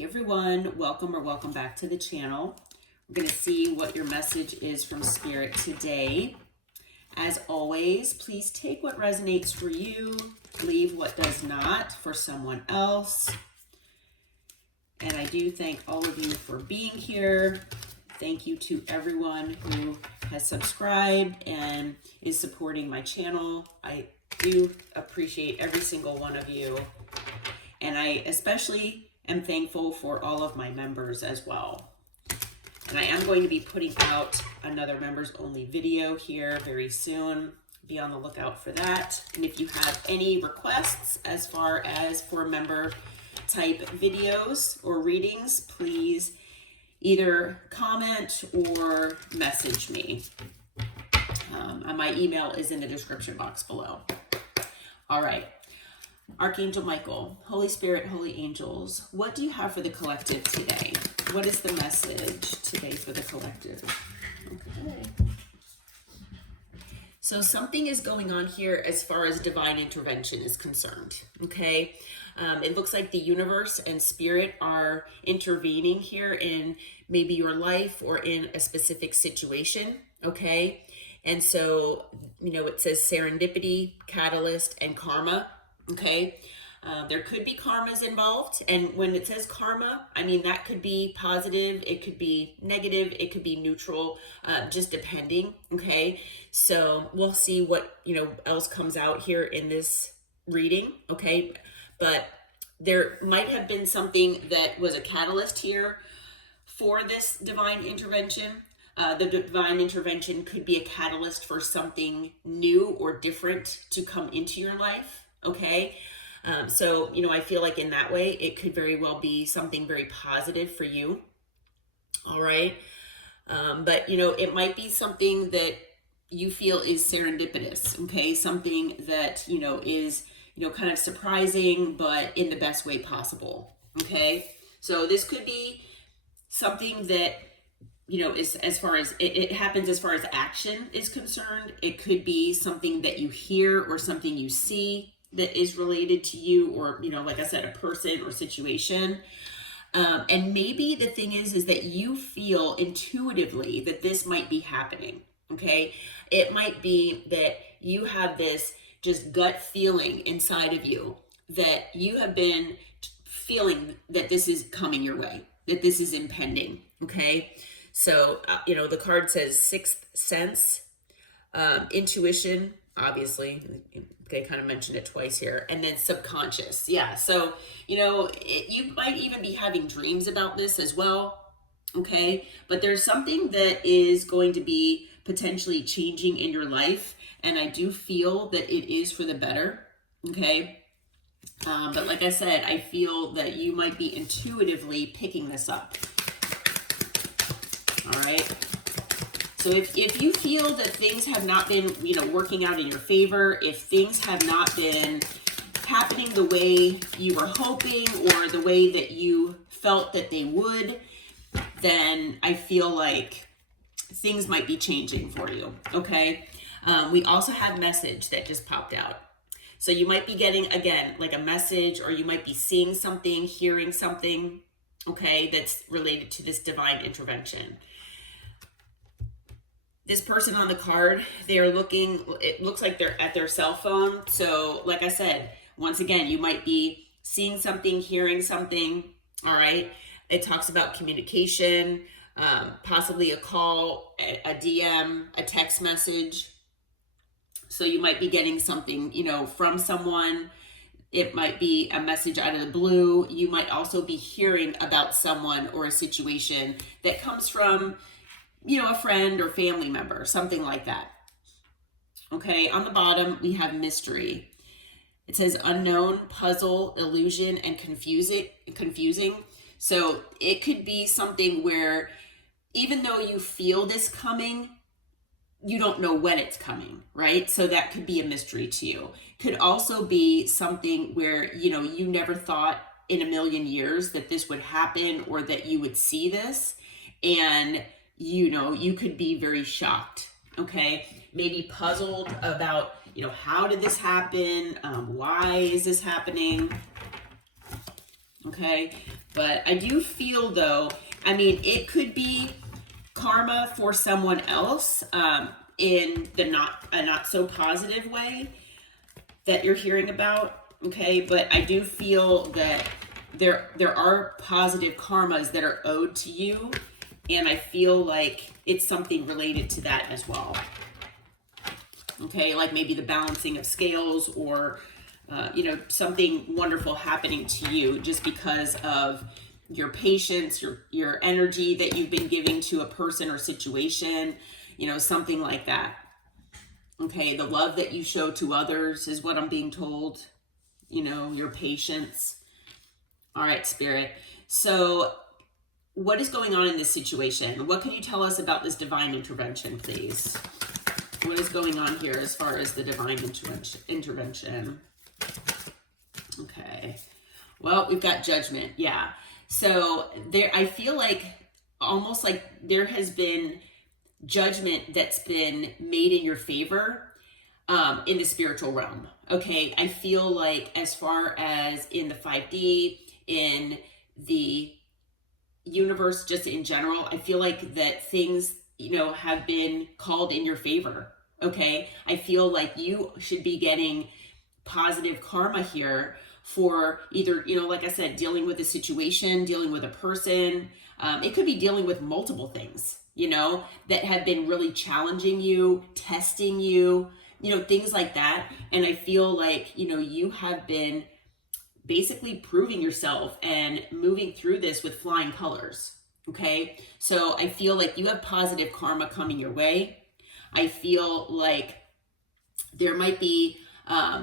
Hey everyone, welcome or welcome back to the channel. We're going to see what your message is from Spirit today. As always, please take what resonates for you, leave what does not for someone else. And I do thank all of you for being here. Thank you to everyone who has subscribed and is supporting my channel. I do appreciate every single one of you. And I especially am thankful for all of my members as well. And I am going to be putting out another members only video here very soon. Be on the lookout for that. And if you have any requests as far as for member type videos or readings, please either comment or message me. My email is in the description box below. All right. Archangel Michael, Holy Spirit, Holy Angels, what do you have for the collective today? What is the message today for the collective? Okay. So something is going on here as far as divine intervention is concerned, okay? It looks like the universe and spirit are intervening here in maybe your life or in a specific situation, okay? And so, it says serendipity, catalyst, and karma. Okay, there could be karmas involved. And when it says karma, I mean, that could be positive, it could be negative, it could be neutral, just depending. Okay, so we'll see what, else comes out here in this reading. Okay, but there might have been something that was a catalyst here for this divine intervention. The divine intervention could be a catalyst for something new or different to come into your life. Okay. So, I feel like in that way, it could very well be something very positive for you. All right. But, it might be something that you feel is serendipitous. Okay. Something that, is, kind of surprising, but in the best way possible. Okay. So this could be something that, is as far as it happens as far as action is concerned. It could be something that you hear or something you see that is related to you, or, like I said, a person or situation. And maybe the thing is that you feel intuitively that this might be happening. Okay. It might be that you have this just gut feeling inside of you that you have been feeling that this is coming your way, that this is impending. Okay. So, the card says sixth sense, intuition, obviously, they kind of mentioned it twice here, and then subconscious. Yeah. So, you might even be having dreams about this as well. Okay. But there's something that is going to be potentially changing in your life. And I do feel that it is for the better. Okay. But like I said, I feel that you might be intuitively picking this up. All right. So if you feel that things have not been, working out in your favor, if things have not been happening the way you were hoping or the way that you felt that they would, then I feel like things might be changing for you. Okay. We also have message that just popped out. So you might be getting, again, like a message, or you might be seeing something, hearing something, okay, that's related to this divine intervention. This person on the card, it looks like they're at their cell phone. So like I said, once again, you might be seeing something, hearing something. All right. It talks about communication, possibly a call, a DM, a text message. So you might be getting something, from someone. It might be a message out of the blue. You might also be hearing about someone or a situation that comes from, a friend or family member, something like that. Okay, on the bottom, we have mystery. It says unknown, puzzle, illusion, and confusing. So it could be something where even though you feel this coming, you don't know when it's coming, right? So that could be a mystery to you. Could also be something where, you never thought in a million years that this would happen or that you would see this. And you could be very shocked, okay? Maybe puzzled about, how did this happen? Why is this happening? Okay, But I do feel though, I mean, it could be karma for someone else in the not so positive way that you're hearing about, okay? But I do feel that there are positive karmas that are owed to you, and I feel like it's something related to that as well. Okay, like maybe the balancing of scales, or you know, something wonderful happening to you just because of your patience, your energy that you've been giving to a person or situation, you know, something like that. Okay, the love that you show to others is what I'm being told, you know, your patience. All right, Spirit. So what is going on in this situation? What can you tell us about this divine intervention, please? What is going on here as far as the divine intervention? Okay. Well, we've got judgment. Yeah. So there, I feel like almost like there has been judgment that's been made in your favor in the spiritual realm. Okay. I feel like as far as in the 5D, in the universe, just in general, I feel like that things, you know, have been called in your favor. Okay. I feel like you should be getting positive karma here for either, you know, like I said, dealing with a situation, dealing with a person. It could be dealing with multiple things, you know, that have been really challenging you, testing you, you know, things like that. And I feel like, you know, you have been basically proving yourself and moving through this with flying colors. Okay. So I feel like you have positive karma coming your way. I feel like there might be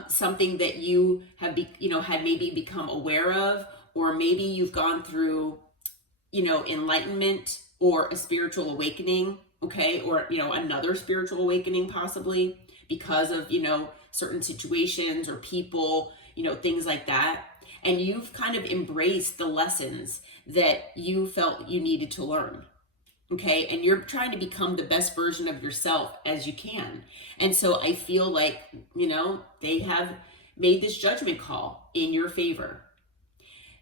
something that you have, you know, had maybe become aware of, or maybe you've gone through, you know, enlightenment or a spiritual awakening. Okay. Or, you know, another spiritual awakening possibly because of, you know, certain situations or people, you know, things like that. And you've kind of embraced the lessons that you felt you needed to learn. Okay. And you're trying to become the best version of yourself as you can. And so I feel like, you know, they have made this judgment call in your favor.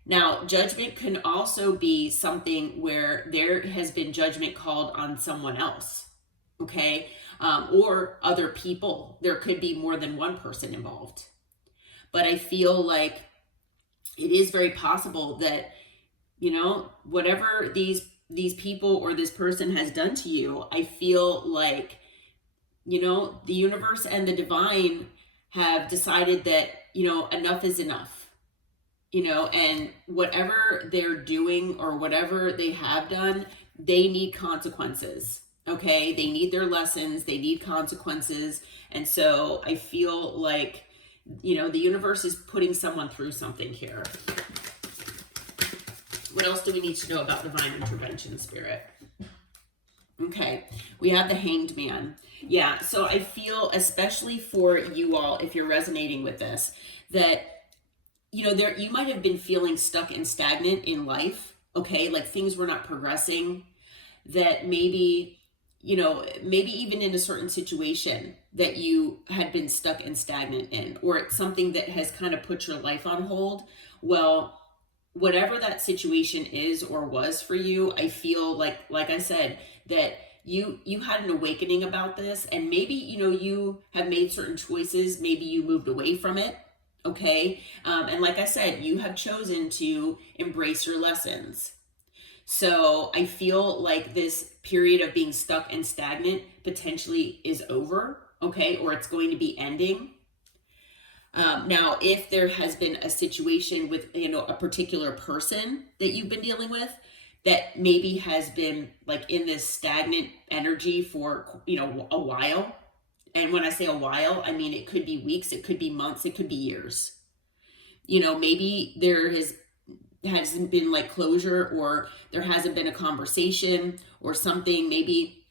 Now, judgment can also be something where there has been judgment called on someone else. Okay. Or other people. There could be more than one person involved. But I feel like it is very possible that, you know, whatever these people or this person has done to you, I feel like, you know, the universe and the divine have decided that, you know, enough is enough, you know, and whatever they're doing or whatever they have done, they need consequences. Okay. They need their lessons. They need consequences. And so I feel like, you know, the universe is putting someone through something here. What else do we need to know about divine intervention, Spirit? Okay, we have the Hanged Man. Yeah, so I feel, especially for you all, if you're resonating with this, that, you know, there you might have been feeling stuck and stagnant in life. Okay, like things were not progressing. That maybe, you know, maybe even in a certain situation that you had been stuck and stagnant in, or it's something that has kind of put your life on hold. Well, whatever that situation is or was for you, I feel like I said, that you had an awakening about this, and maybe, you know, you have made certain choices. Maybe you moved away from it. Okay. And like I said, you have chosen to embrace your lessons. So I feel like this period of being stuck and stagnant potentially is over. Okay. Or it's going to be ending. Now, if there has been a situation with, you know, a particular person that you've been dealing with that maybe has been like in this stagnant energy for, you know, a while. And when I say a while, I mean, it could be weeks, it could be months, it could be years. You know, maybe there hasn't been like closure, or there hasn't been a conversation or something. Maybe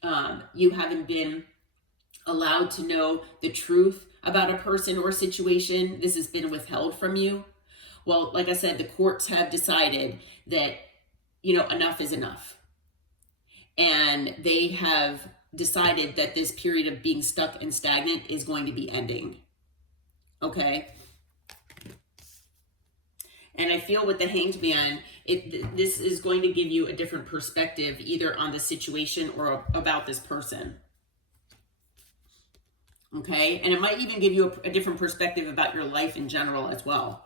you haven't been allowed to know the truth about a person or situation. This has been withheld from you. Well, like I said, the courts have decided that, you know, enough is enough. And they have decided that this period of being stuck and stagnant is going to be ending. Okay. And I feel with the Hanged Man, this is going to give you a different perspective either on the situation or about this person. Okay? And it might even give you a different perspective about your life in general as well.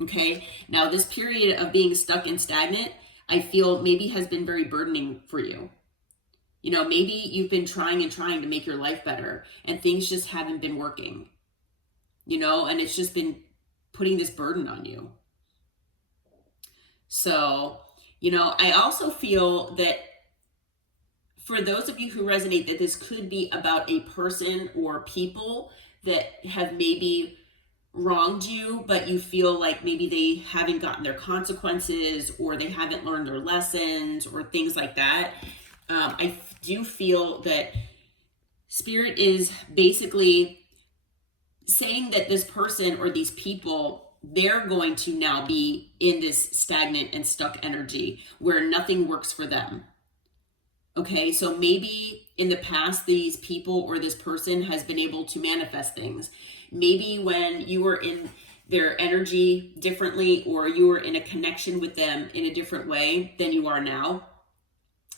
Okay? Now, this period of being stuck and stagnant, I feel maybe has been very burdening for you. You know, maybe you've been trying and trying to make your life better and things just haven't been working. You know, and it's just been putting this burden on you. So, you know, I also feel that for those of you who resonate, that this could be about a person or people that have maybe wronged you, but you feel like maybe they haven't gotten their consequences or they haven't learned their lessons or things like that. I do feel that Spirit is basically saying that this person or these people, they're going to now be in this stagnant and stuck energy where nothing works for them. Okay, so maybe in the past, these people or this person has been able to manifest things. Maybe when you were in their energy differently, or you were in a connection with them in a different way than you are now.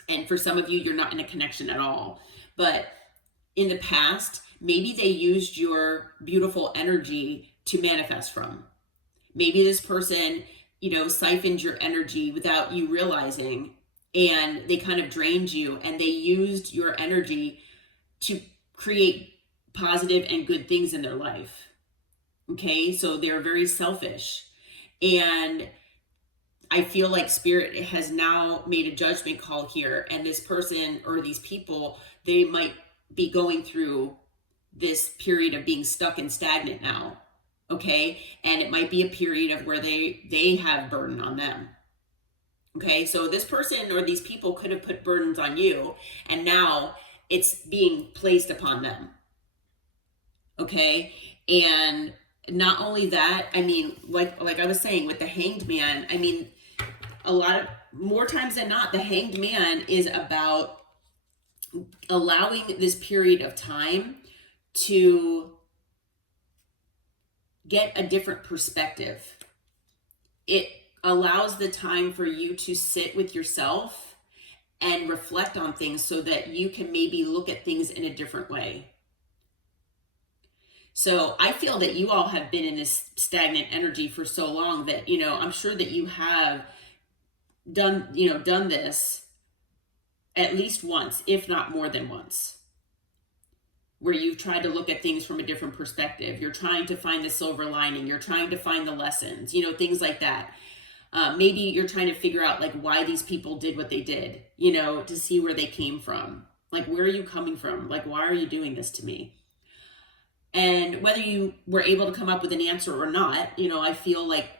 And for some of you, you're not in a connection at all. But in the past, maybe they used your beautiful energy to manifest from. Maybe this person, you know, siphoned your energy without you realizing, and they kind of drained you, and they used your energy to create positive and good things in their life. Okay, so they're very selfish. And I feel like Spirit has now made a judgment call here, and this person or these people, they might be going through this period of being stuck and stagnant now. Okay, and it might be a period of where they have burden on them. Okay, so this person or these people could have put burdens on you, and now it's being placed upon them. Okay, and not only that, I mean, like I was saying with the Hanged Man, I mean, a lot of more times than not, the Hanged Man is about allowing this period of time to get a different perspective. It allows the time for you to sit with yourself and reflect on things so that you can maybe look at things in a different way. So I feel that you all have been in this stagnant energy for so long that, you know, I'm sure that you have done this at least once, if not more than once, where you've tried to look at things from a different perspective. You're trying to find the silver lining. You're trying to find the lessons, you know, things like that. Maybe you're trying to figure out like why these people did what they did, you know, to see where they came from. Like, where are you coming from? Like, why are you doing this to me? And whether you were able to come up with an answer or not, you know, I feel like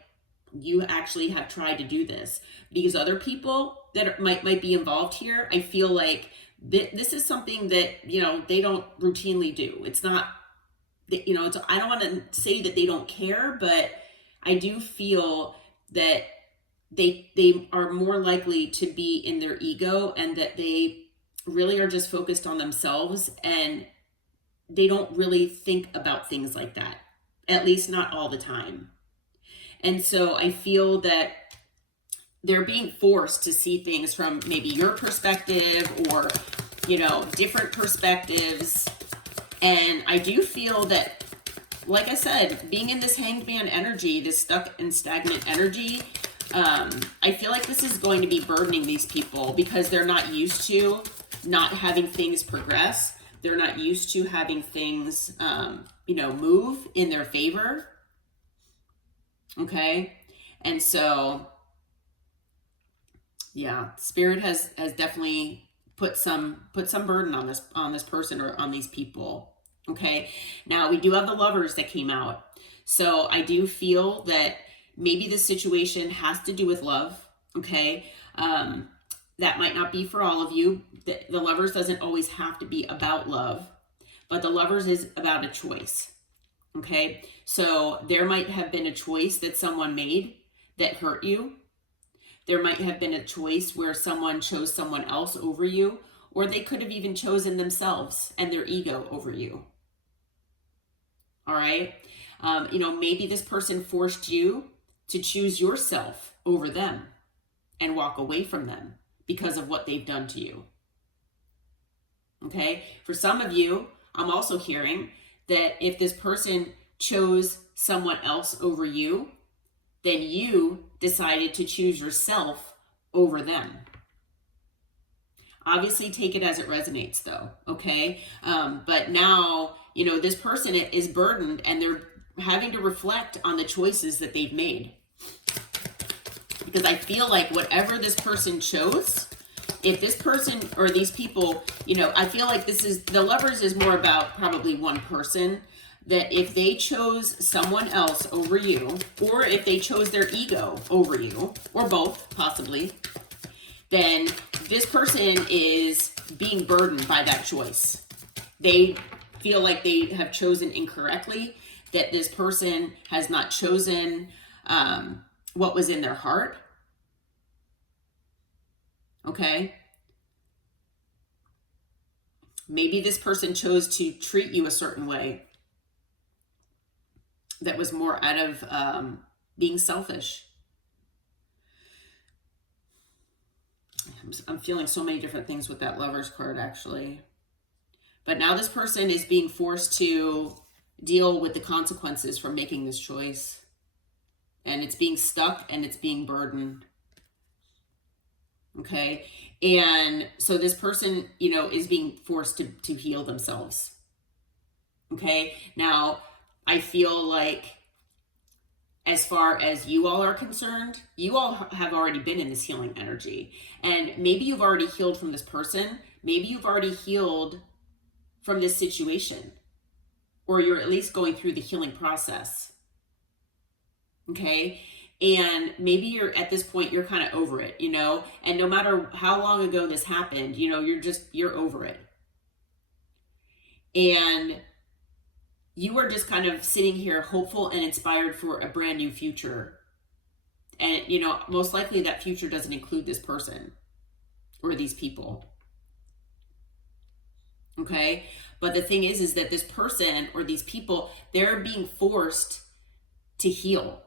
you actually have tried to do this. These other people that might be involved here, I feel like this is something that, you know, they don't routinely do. It's not, you know, I don't want to say that they don't care, but I do feel that they are more likely to be in their ego, and that they really are just focused on themselves, and they don't really think about things like that, at least not all the time. And so I feel that they're being forced to see things from maybe your perspective, or, you know, different perspectives. And I do feel that, like I said, being in this Hanged Man energy, this stuck and stagnant energy, I feel like this is going to be burdening these people because they're not used to not having things progress. They're not used to having things, you know, move in their favor. Okay. And so, yeah, Spirit has definitely put some burden on this person or on these people. Okay. Now we do have the Lovers that came out. So I do feel that maybe this situation has to do with love. Okay. That might not be for all of you. The Lovers doesn't always have to be about love, but the Lovers is about a choice. Okay. So there might have been a choice that someone made that hurt you. There might have been a choice where someone chose someone else over you, or they could have even chosen themselves and their ego over you. All right. You know, maybe this person forced you to choose yourself over them and walk away from them because of what they've done to you. Okay? For some of you, I'm also hearing that if this person chose someone else over you, then you decided to choose yourself over them. Obviously, take it as it resonates, though, okay? But now, you know, this person is burdened and they're having to reflect on the choices that they've made. Because I feel like whatever this person chose, if this person or these people, you know, I feel like the Lovers is more about probably one person, that if they chose someone else over you, or if they chose their ego over you, or both, possibly, then this person is being burdened by that choice. They feel like they have chosen incorrectly, that this person has not chosen what was in their heart. Okay? Maybe this person chose to treat you a certain way that was more out of being selfish. I'm feeling so many different things with that Lovers card, actually. But now this person is being forced to deal with the consequences from making this choice. And it's being stuck and it's being burdened. Okay? And so this person, you know, is being forced to heal themselves. Okay? Now, I feel like as far as you all are concerned, you all have already been in this healing energy. And maybe you've already healed from this person. Maybe you've already healed from this situation. Or you're at least going through the healing process. Okay? And maybe you're at this point, you're kind of over it, you know? And no matter how long ago this happened, you know, you're over it. And you are just kind of sitting here hopeful and inspired for a brand new future. And, you know, most likely that future doesn't include this person or these people. Okay? But the thing is that this person or these people, they're being forced to heal.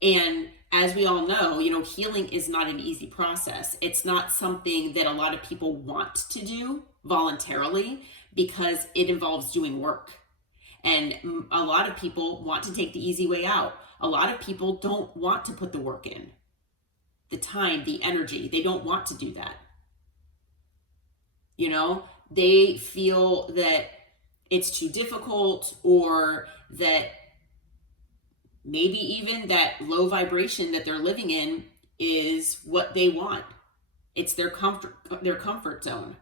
And as we all know, you know, healing is not an easy process. It's not something that a lot of people want to do voluntarily because it involves doing work. And a lot of people want to take the easy way out. A lot of people don't want to put the work in, the time, the energy. They don't want to do that. You know, they feel that it's too difficult, or that maybe even that low vibration that they're living in is what they want. It's their comfort zone.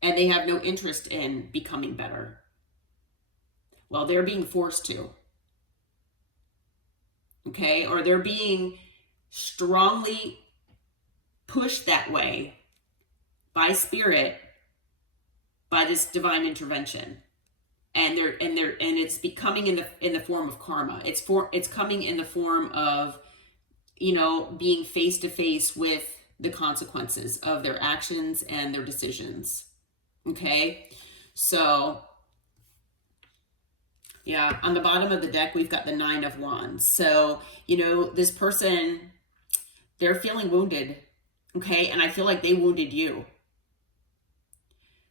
And they have no interest in becoming better. Well, they're being forced to. Okay? Or they're being strongly pushed that way by spirit, by this divine intervention. And it's becoming in the form of karma. It's coming in the form of, you know, being face to face with the consequences of their actions and their decisions. Okay? So, yeah, on the bottom of the deck, we've got the 9 of Wands. So, you know, this person, they're feeling wounded, okay? And I feel like they wounded you.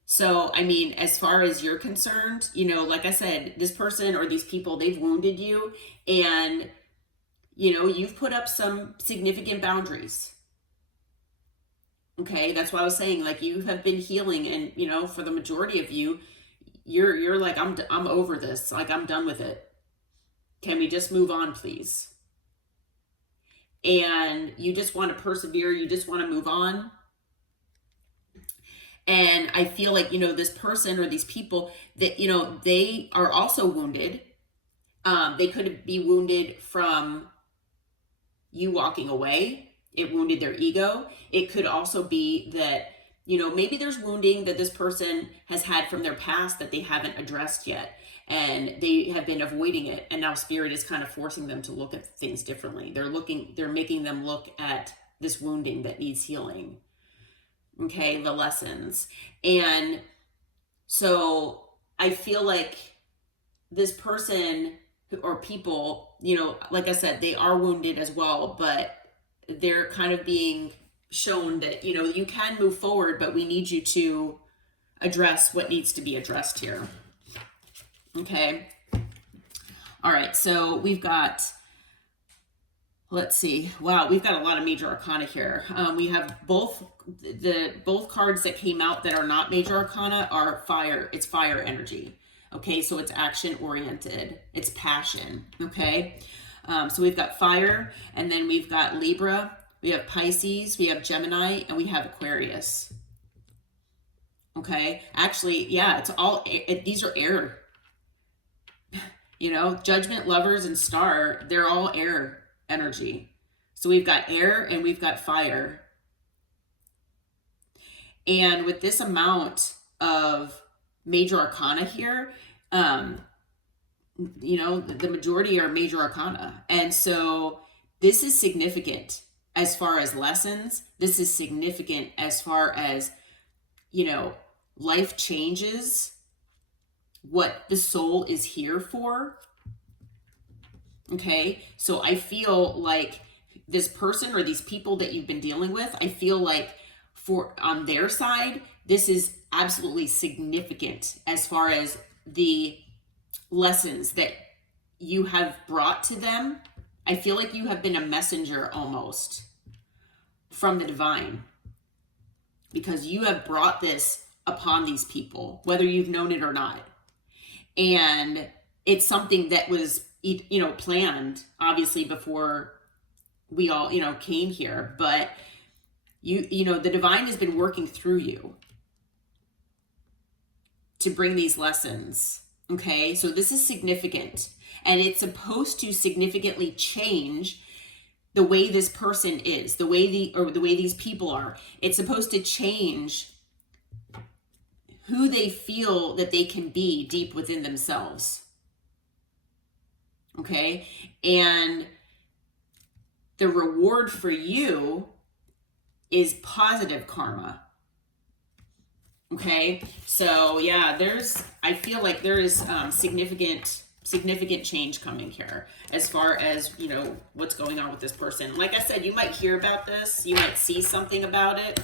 So, I mean, as far as you're concerned, you know, like I said, this person or these people, they've wounded you. And, you know, you've put up some significant boundaries. Okay? That's why I was saying, like, you have been healing. And, you know, for the majority of you, you're like, I'm over this. Like, I'm done with it. Can we just move on, please? And you just want to persevere. You just want to move on. And I feel like, you know, this person or these people that, you know, they are also wounded. They could be wounded from you walking away. It wounded their ego. It could also be that, you know, maybe there's wounding that this person has had from their past that they haven't addressed yet. And they have been avoiding it. And now spirit is kind of forcing them to look at things differently. They're making them look at this wounding that needs healing. Okay, the lessons. And so I feel like this person or people, you know, like I said, they are wounded as well, but they're kind of being shown that, you know, you can move forward, but we need you to address what needs to be addressed here. Okay. All right. So we've got, let's see. Wow. We've got a lot of major arcana here. We have both cards that came out that are not major arcana are fire. It's fire energy. Okay. So it's action oriented. It's passion. Okay. So we've got fire, and then we've got Libra, we have Pisces, we have Gemini, and we have Aquarius. Okay. Actually, yeah, it's all, these are air. You know, Judgment, Lovers, and Star, they're all air energy. So we've got air and we've got fire. And with this amount of major arcana here, you know, the majority are major arcana. And so this is significant as far as lessons. This is significant as far as, you know, life changes, what the soul is here for. Okay. So I feel like this person or these people that you've been dealing with, I feel like on their side, this is absolutely significant as far as the lessons that you have brought to them. I feel like you have been a messenger almost from the divine, because you have brought this upon these people, whether you've known it or not. And it's something that was, you know, planned obviously before we all, you know, came here, but you know, the divine has been working through you to bring these lessons. Okay. So this is significant, and it's supposed to significantly change the way this person is, the way these people are. It's supposed to change who they feel that they can be deep within themselves. Okay. And the reward for you is positive karma. Okay. So yeah, I feel like there is significant change coming here as far as, you know, what's going on with this person. Like I said, you might hear about this, you might see something about it.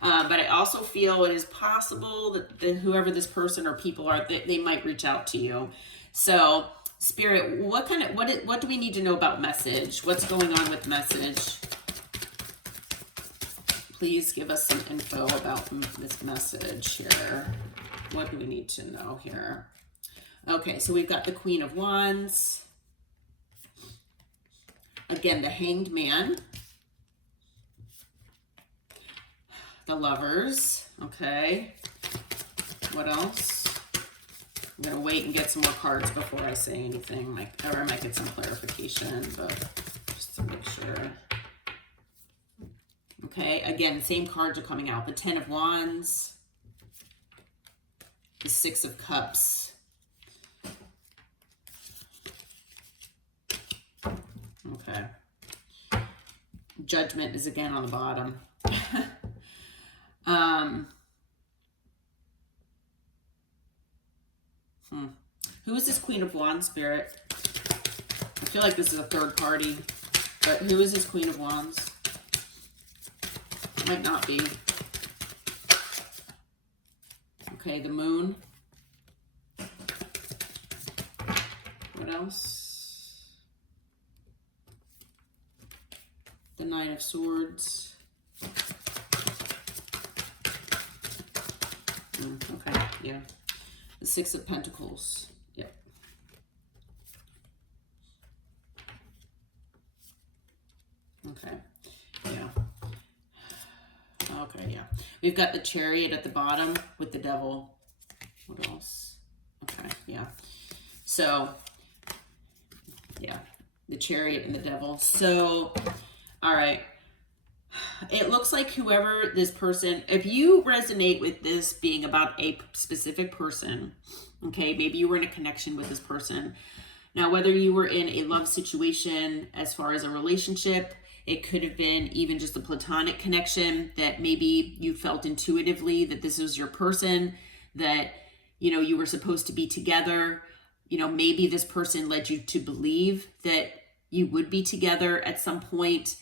But I also feel it is possible that whoever this person or people are, they might reach out to you. So Spirit, what do we need to know about message? What's going on with message? Please give us some info about this message here. What do we need to know here? Okay, so we've got the Queen of Wands. Again, the Hanged Man. The Lovers. Okay. What else? I'm going to wait and get some more cards before I say anything. Or I might get some clarification, but just to make sure. Okay, again, the same cards are coming out. The Ten of Wands. The Six of Cups. Okay. Judgment is again on the bottom. Who is this Queen of Wands, Spirit? I feel like this is a third party, but who is this Queen of Wands? Might not be. Okay, the Moon. What else? The Nine of Swords. Okay, yeah. The Six of Pentacles. Yep. Okay. Yeah. Okay, yeah. We've got the Chariot at the bottom with the Devil. What else? Okay, yeah. So, yeah. The Chariot and the Devil. So, all right. It looks like whoever this person, if you resonate with this being about a specific person, okay, maybe you were in a connection with this person. Now, whether you were in a love situation as far as a relationship, it could have been even just a platonic connection that maybe you felt intuitively that this was your person, that, you know, you were supposed to be together. maybe this person led you to believe that you would be together at some point.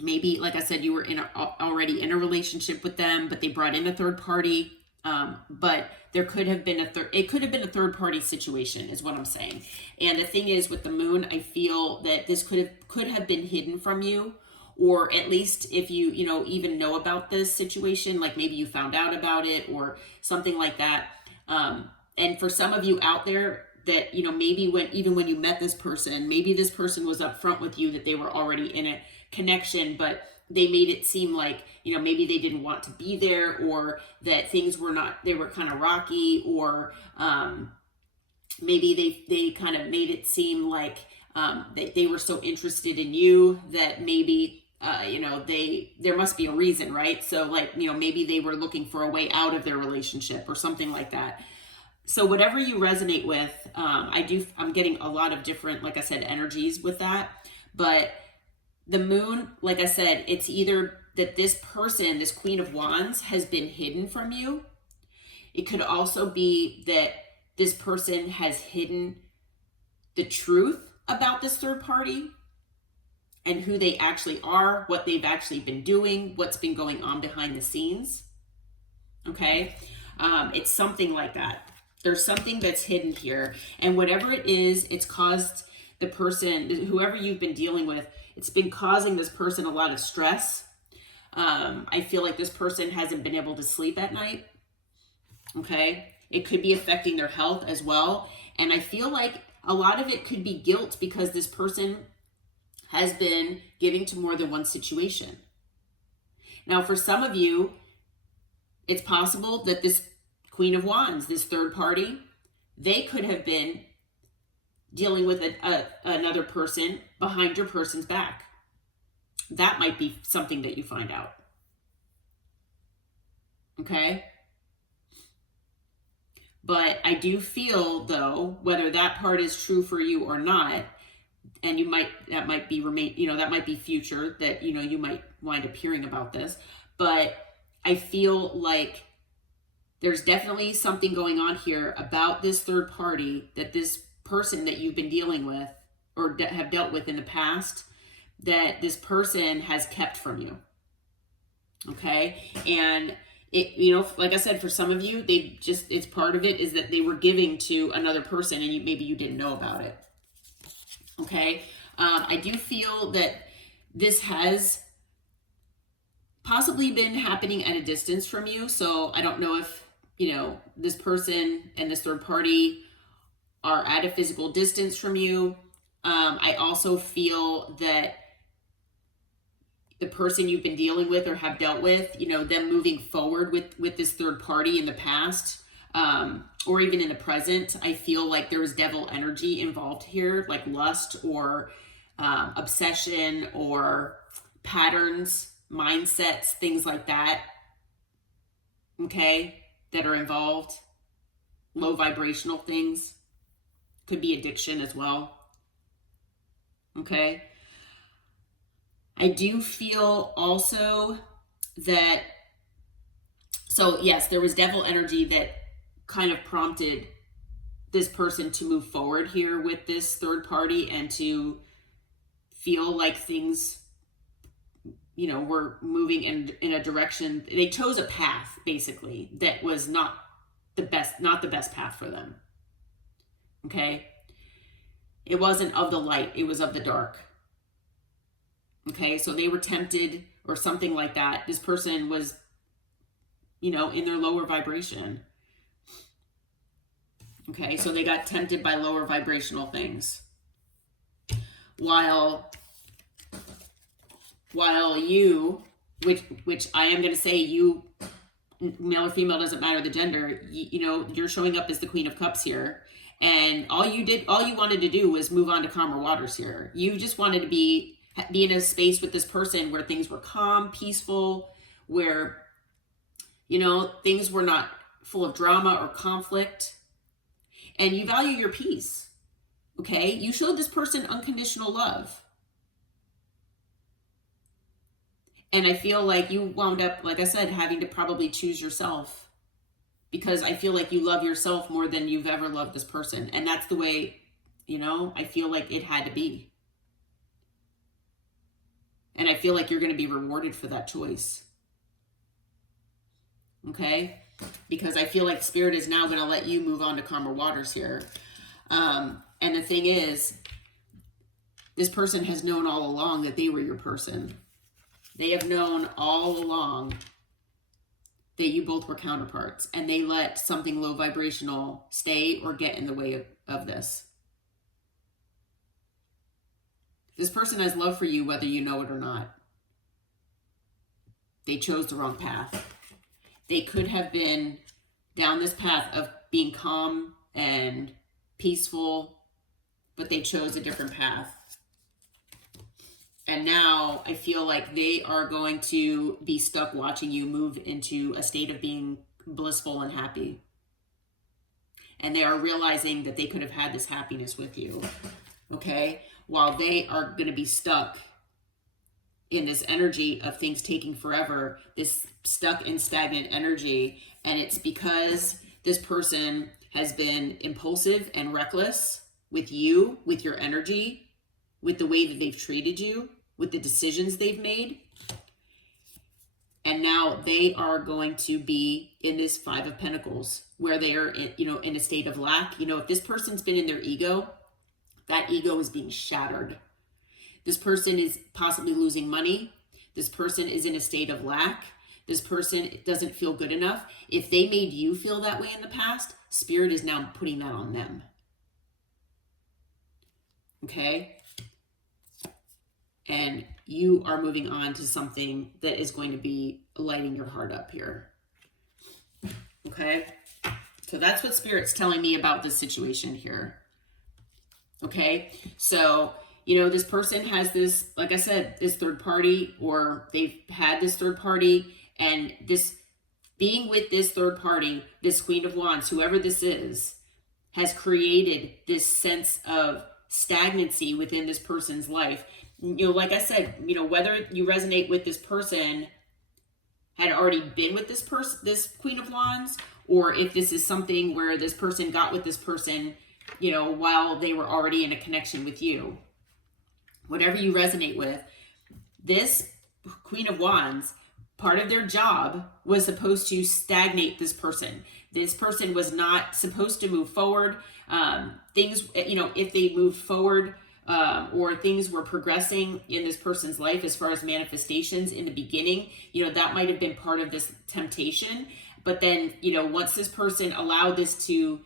Maybe, like I said, you were already in a relationship with them, but they brought in a third party. But there could have been it could have been a third party situation is what I'm saying. And the thing is with the moon, I feel that this could have been hidden from you, or at least if you, even know about this situation, like maybe you found out about it or something like that. And for some of you out there that, maybe when you met this person, maybe this person was upfront with you that they were already in a connection, but they made it seem like, maybe they didn't want to be there, or that things were they were kind of rocky, or maybe they kind of made it seem like they were so interested in you that maybe, there must be a reason, right? So like, maybe they were looking for a way out of their relationship or something like that. So whatever you resonate with, I'm getting a lot of different, like I said, energies with that. But the moon, like I said, it's either that this person, this Queen of Wands, has been hidden from you. It could also be that this person has hidden the truth about this third party and who they actually are, what they've actually been doing, what's been going on behind the scenes. Okay? It's something like that. There's something that's hidden here. And whatever it is, it's caused the person, whoever you've been dealing with, it's been causing this person a lot of stress. I feel like this person hasn't been able to sleep at night. Okay? It could be affecting their health as well. And I feel like a lot of it could be guilt because this person has been giving to more than one situation. Now, for some of you, it's possible that this Queen of Wands, this third party, they could have been dealing with another person behind your person's back. That might be something that you find out. Okay? But I do feel, though, whether that part is true for you or not, and that might be future, that, you might wind up hearing about this, but I feel like there's definitely something going on here about this third party, that this person that you've been dealing with or have dealt with in the past, that this person has kept from you. Okay? And it, like I said, for some of you, it's part of it is that they were giving to another person and maybe you didn't know about it. Okay? I do feel that this has possibly been happening at a distance from you. So I don't know if, this person and this third party are at a physical distance from you. I also feel that the person you've been dealing with or have dealt with, them moving forward with this third party in the past, or even in the present, I feel like there is devil energy involved here, like lust or obsession or patterns, mindsets, things like that. Okay, that are involved. Low vibrational things. Could be addiction as well. Okay. I do feel also that, so yes, there was devil energy that kind of prompted this person to move forward here with this third party and to feel like things, were moving in a direction. They chose a path, basically, that was not the best path for them. Okay? It wasn't of the light, it was of the dark. Okay, so they were tempted or something like that. This person was, in their lower vibration. Okay, so they got tempted by lower vibrational things. While you, which I am going to say you, male or female, doesn't matter the gender, you're showing up as the Queen of Cups here. And all you wanted to do was move on to calmer waters here. You just wanted to be in a space with this person where things were calm, peaceful, where, things were not full of drama or conflict. And you value your peace. Okay? You showed this person unconditional love. And I feel like you wound up, like I said, having to probably choose yourself because I feel like you love yourself more than you've ever loved this person. And that's the way, you know, I feel like it had to be. And I feel like you're going to be rewarded for that choice. Okay? Because I feel like Spirit is now going to let you move on to calmer waters here. And the thing is, this person has known all along that they were your person. They have known all along that you both were counterparts, and they let something low vibrational stay or get in the way of this. This person has love for you whether you know it or not. They chose the wrong path. They could have been down this path of being calm and peaceful, but they chose a different path. And now I feel like they are going to be stuck watching you move into a state of being blissful and happy. And they are realizing that they could have had this happiness with you, okay? While they are going to be stuck in this energy of things taking forever, this stuck and stagnant energy. And it's because this person has been impulsive and reckless with you, with your energy, with the way that they've treated you, with the decisions they've made. And now they are going to be in this Five of Pentacles where they are in, in a state of lack. If this person's been in their ego, that ego is being shattered. This person is possibly losing money. This person is in a state of lack. This person doesn't feel good enough. If they made you feel that way in the past, Spirit is now putting that on them. Okay? And you are moving on to something that is going to be lighting your heart up here. Okay? So that's what Spirit's telling me about this situation here. Okay? So, this person has this, like I said, this third party, or they've had this third party, and this being with this third party, this Queen of Wands, whoever this is, has created this sense of stagnancy within this person's life. Like I said, whether you resonate with this person had already been with this person, this Queen of Wands, or if this is something where this person got with this person, while they were already in a connection with you. Whatever you resonate with, this Queen of Wands, part of their job was supposed to stagnate this person. This person was not supposed to move forward. Things, if they moved forward, or things were progressing in this person's life as far as manifestations in the beginning, that might have been part of this temptation. But then, once this person allowed this to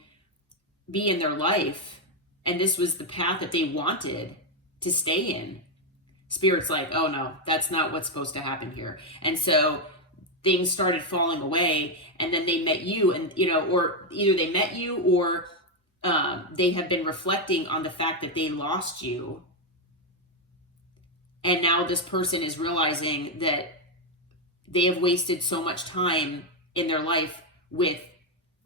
be in their life, and this was the path that they wanted to stay in, Spirit's like, oh no, that's not what's supposed to happen here. And so things started falling away, and then they met you, and or either they met you, or they have been reflecting on the fact that they lost you. And now this person is realizing that they have wasted so much time in their life with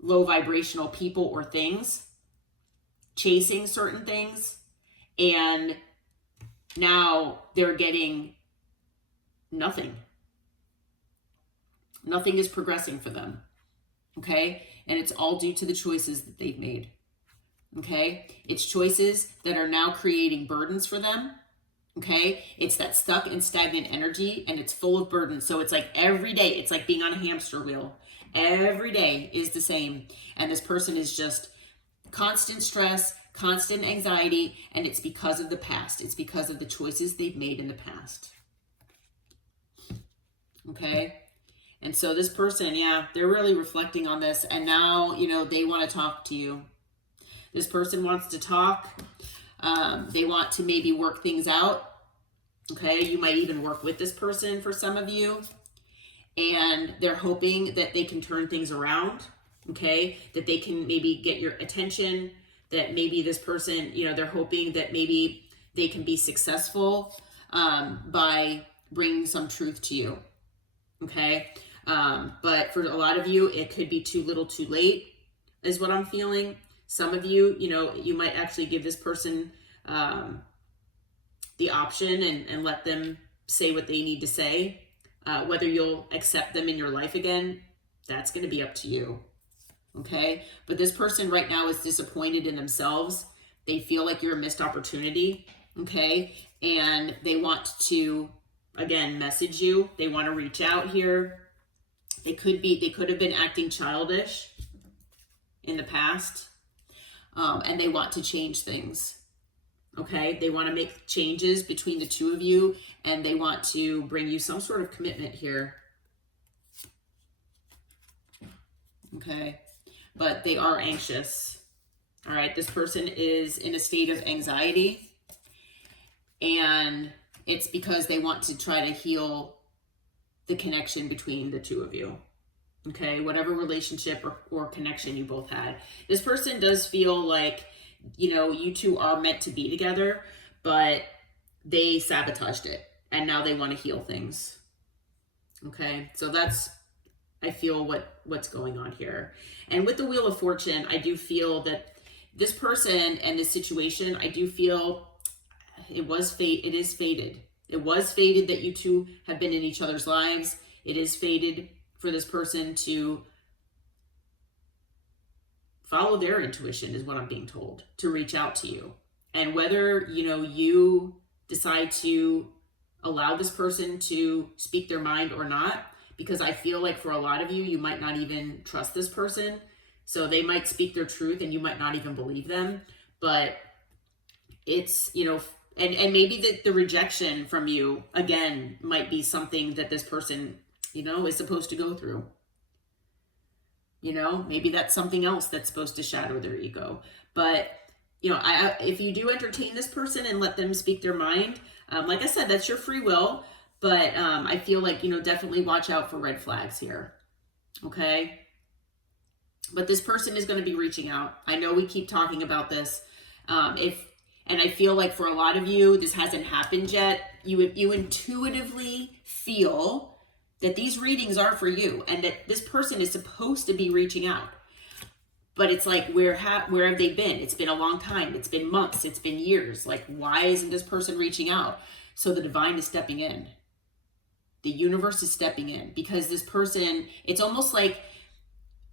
low vibrational people or things, chasing certain things, and now they're getting nothing. Nothing is progressing for them. Okay? And it's all due to the choices that they've made. Okay? It's choices that are now creating burdens for them. Okay? It's that stuck and stagnant energy, and it's full of burdens. So it's like every day, it's like being on a hamster wheel. Every day is the same. And this person is just constant stress, constant anxiety, and it's because of the past. It's because of the choices they've made in the past. Okay? And so this person, they're really reflecting on this, and now, they want to talk to you. This person wants to talk. They want to maybe work things out. Okay? You might even work with this person for some of you, and they're hoping that they can turn things around. Okay? That they can maybe get your attention, that maybe this person, they're hoping that maybe they can be successful by bringing some truth to you. Okay? But for a lot of you, it could be too little too late, is what I'm feeling. Some of you, you might actually give this person the option and let them say what they need to say. Whether you'll accept them in your life again, that's going to be up to you. okay? But this person right now is disappointed in themselves. They feel like you're a missed opportunity, okay? And they want to, again, message you. They want to reach out here. They could have been acting childish in the past, and they want to change things, okay? They want to make changes between the two of you, and they want to bring you some sort of commitment here, okay? But they are anxious, all right? This person is in a state of anxiety, and it's because they want to try to heal the connection between the two of you, okay? Whatever relationship or connection you both had. This person does feel like, you know, you two are meant to be together, but they sabotaged it, and now they want to heal things, okay? So that's, I feel what's going on here. And with the Wheel of Fortune, I do feel that this person and this situation, I do feel it is fated. It was fated that you two have been in each other's lives. It is fated for this person to follow their intuition, is what I'm being told, to reach out to you. And whether, you know, you decide to allow this person to speak their mind or not, because I feel like for a lot of you, you might not even trust this person. So they might speak their truth and you might not even believe them. But it's, you know, and maybe the rejection from you, again, might be something that this person, you know, is supposed to go through. You know, maybe that's something else that's supposed to shatter their ego. But, you know, if you do entertain this person and let them speak their mind, like I said, that's your free will. But I feel like, you know, definitely watch out for red flags here. Okay? But this person is going to be reaching out. I know we keep talking about this. And I feel like for a lot of you, this hasn't happened yet. You intuitively feel that these readings are for you and that this person is supposed to be reaching out. But it's like, where have they been? It's been a long time. It's been months. It's been years. Like, why isn't this person reaching out? So the divine is stepping in. The universe is stepping in, because this person, it's almost like,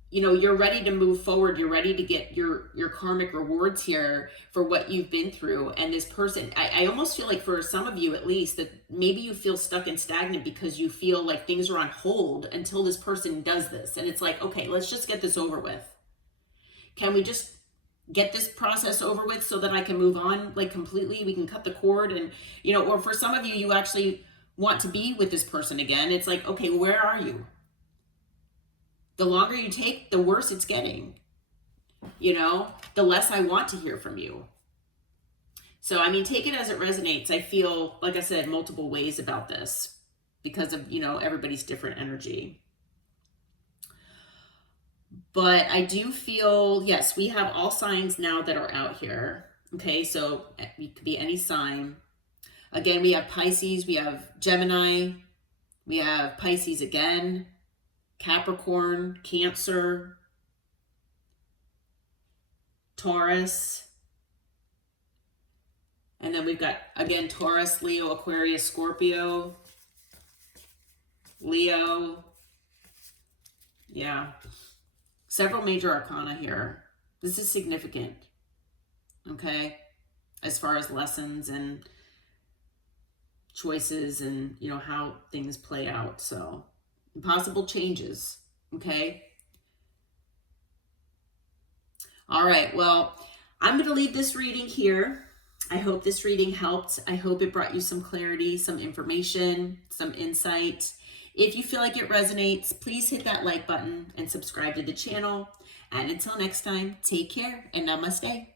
you know, you're ready to move forward. You're ready to get your karmic rewards here for what you've been through. And this person, I almost feel like for some of you at least, that maybe you feel stuck and stagnant because you feel like things are on hold until this person does this. And it's like, okay, let's just get this over with. Can we just get this process over with so that I can move on, like, completely? We can cut the cord. And, you know, or for some of you, you actually want to be with this person again. It's like, okay, where are you? The longer you take, the worse it's getting. You know, the less I want to hear from you. So, I mean, take it as it resonates. I feel, like I said, multiple ways about this because of, you know, everybody's different energy. But I do feel, yes, we have all signs now that are out here. Okay, so it could be any sign. Again, we have Pisces, we have Gemini, we have Pisces again, Capricorn, Cancer, Taurus, and then we've got, again, Taurus, Leo, Aquarius, Scorpio, Leo. Yeah. Several major arcana here. This is significant, okay, as far as lessons and choices and, you know, how things play out. So, possible changes, okay? All right, well, I'm going to leave this reading here. I hope this reading helped. I hope it brought you some clarity, some information, some insight. If you feel like it resonates, please hit that like button and subscribe to the channel. And until next time, take care and namaste.